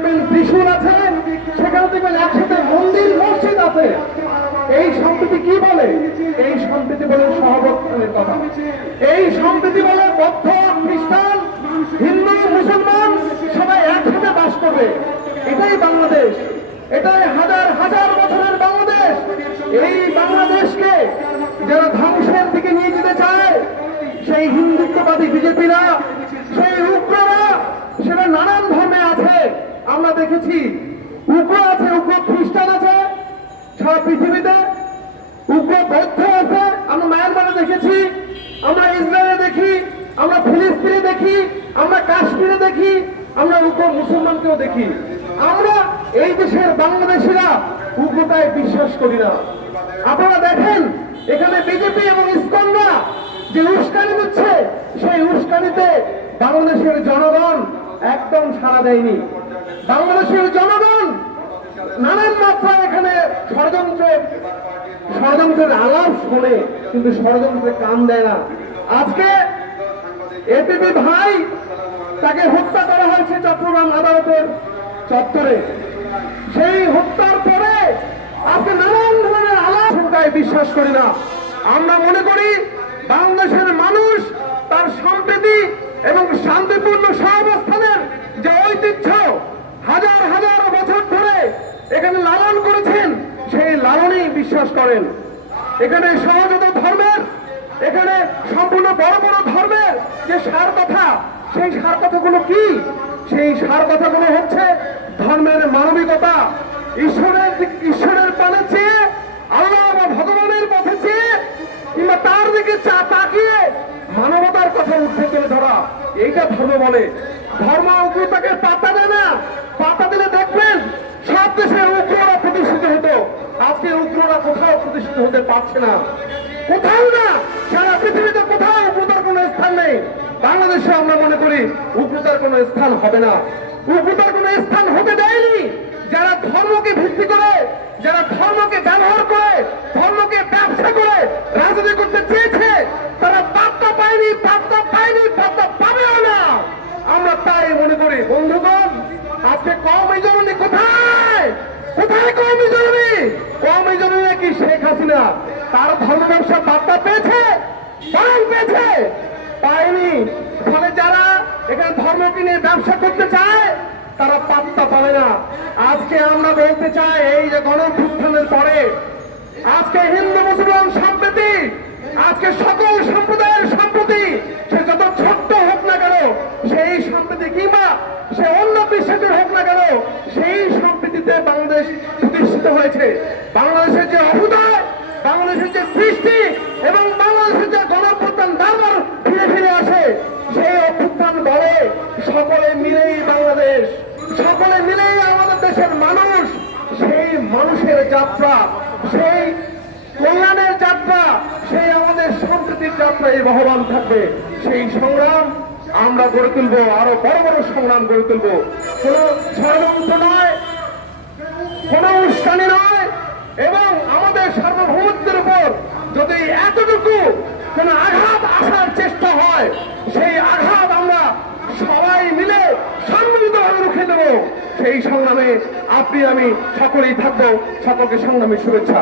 ত্রিশূল বলে? এই বলে সহবর্তনের এই সম্প্রীতি বলে বৌদ্ধ, খ্রিস্টান, হিন্দু, মুসলমান সবাই একসাথে বাস করবে। এটাই বাংলাদেশ। এটাই হাজার হাজার বছরের বাংলাদেশ। এই বাংলাদেশকে যারা ধ্বংসের দিকে নিয়ে যেতে চায়, সেই হিন্দুত্ববাদী বিজেপিরা, সেই উগ্ররা, সেটা নানান আমরা দেখেছি উগ্র আছে, উগ্র খ্রিস্টান আছে, সারা পৃথিবীতে উগ্র বৌদ্ধ আছে। আমরা মায়ানমারে দেখেছি, আমরা ইসরায়েলে দেখি, আমরা ফিলিস্তিনে দেখি, আমরা কাশ্মীরে দেখি, আমরা উগ্র মুসলমানকেও দেখি। আমরা এই দেশের বাংলাদেশিরা উগ্রতায় বিশ্বাস করি না। আপনারা দেখেন, এখানে বিজেপি এবং ইসকনরা যে উস্কানি দিচ্ছে, সেই উস্কানিতে বাংলাদেশের জনগণ একদম সাড়া দেয়নি। বাংলাদেশের জনগণ নানান মাত্রায় এখানে ষড়যন্ত্রের ষড়যন্ত্রের আলাপ শোনে কিন্তু ষড়যন্ত্রের কান দেয় না। আজকে এপিপি ভাই তাকে হত্যা করা হয়েছে চট্টগ্রাম আদালতের চত্বরে। সেই হত্যার পরে আজকে নানান ধরনের আলাপ গায়ে বিশ্বাস করি না। আমরা মনে করি বাংলাদেশের মানুষ তার সম্প্রীতি এবং শান্তিপূর্ণ সহাবস্থানের যে ঐতিহ্য হাজার হাজার বছর ধরে এখানে লালন করেছেন সেই লালনেই বিশ্বাস করেন। এখানে সহজত ধর্মের, এখানে সম্পূর্ণ বড় বড় ধর্মের যে সার কথা, সেই সার কথাগুলো কি? সেই সার কথাগুলো হচ্ছে ধর্মের মানবিকতা। ঈশ্বরের ঈশ্বরের পানে চেয়ে, আল্লাহ বা ভগবানের পথে চেয়ে, কিংবা তার দিকে চা তাকিয়ে মানবতার কথা উঠে তুলে ধরা। এইটা ধর্ম বলে। ধর্ম উগ্রতাকে পাতা দেয় না। পাতা দিলে দেখবেন সব দেশের হতো উগ্ররা কোথাও প্রতিষ্ঠিত হতে পারছে না। কোথাও না, সারা পৃথিবীতে কোথাও উগ্রতার কোনো স্থান নেই। বাংলাদেশে আমরা মনে করি উগ্রতার কোনো স্থান হবে না। উগ্রতার কোনো স্থান হতে দেয়নি। যারা ধর্মকে ভিত্তি করে, যারা ধর্মকে ব্যবহার করে, ধর্মকে ব্যবসা করে রাজনীতি করতে চেয়েছে, তারা পাত্তা পায়নি পাত্তা পায়নি, পাত্তা পাবেও না। আমরা তাই মনে করি, বন্ধুগণ, আজকে কম এই জননী কোথায় কোথায় কম এই জননী কম এই জননী কি শেখ হাসিনা তার ব্যবসা বার্তা পেয়েছে? বরং পেয়েছে? পায়নি। ফলে যারা এখানে ধর্মকে নিয়ে ব্যবসা করতে চায়, তারা পাত্তা পাবে না। আজকে আমরা বলতে চাই, এই যে গণভ্যুত্থানের পরে, আজকে হিন্দু, মুসলমান সম্প্রীতি, আজকে সকল সম্প্রদায়ের সম্প্রতি, সে যত ছোট্ট হোক না কেন, সেই সম্প্রীতি কিংবা সে অন্য বিশ্বাসের হোক না কেন, সেই সম্প্রীতিতে বাংলাদেশ প্রতিষ্ঠিত হয়েছে। বাংলাদেশের ফিরে ফিরে আসে, সেই অভ্যুত্থান সকলে মিলেই বাংলাদেশ, সকলে মিলেই আমাদের দেশের মানুষ, সেই মানুষের যাত্রা, সেই কল্যাণের যাত্রা, সেই আমাদের সম্প্রীতির যাত্রায় বহবান থাকবে। সেই সংগ্রাম আমরা গড়ে তুলবো, আরও বড় বড় সংগ্রাম গড়ে তুলবো। কোন ষড়যন্ত্র নয় কোন উস্কানি নয় এবং আমাদের সার্বভৌমত্বের উপর যদি এতটুকু কোন আঘাত আসার চেষ্টা হয় সেই আঘাত আমরা সবাই মিলে সম্মিলিতভাবে রুখে দেবো। সেই সংগ্রামে আপনি আমি সকলেই থাকব। সকলকে সংগ্রামের শুভেচ্ছা।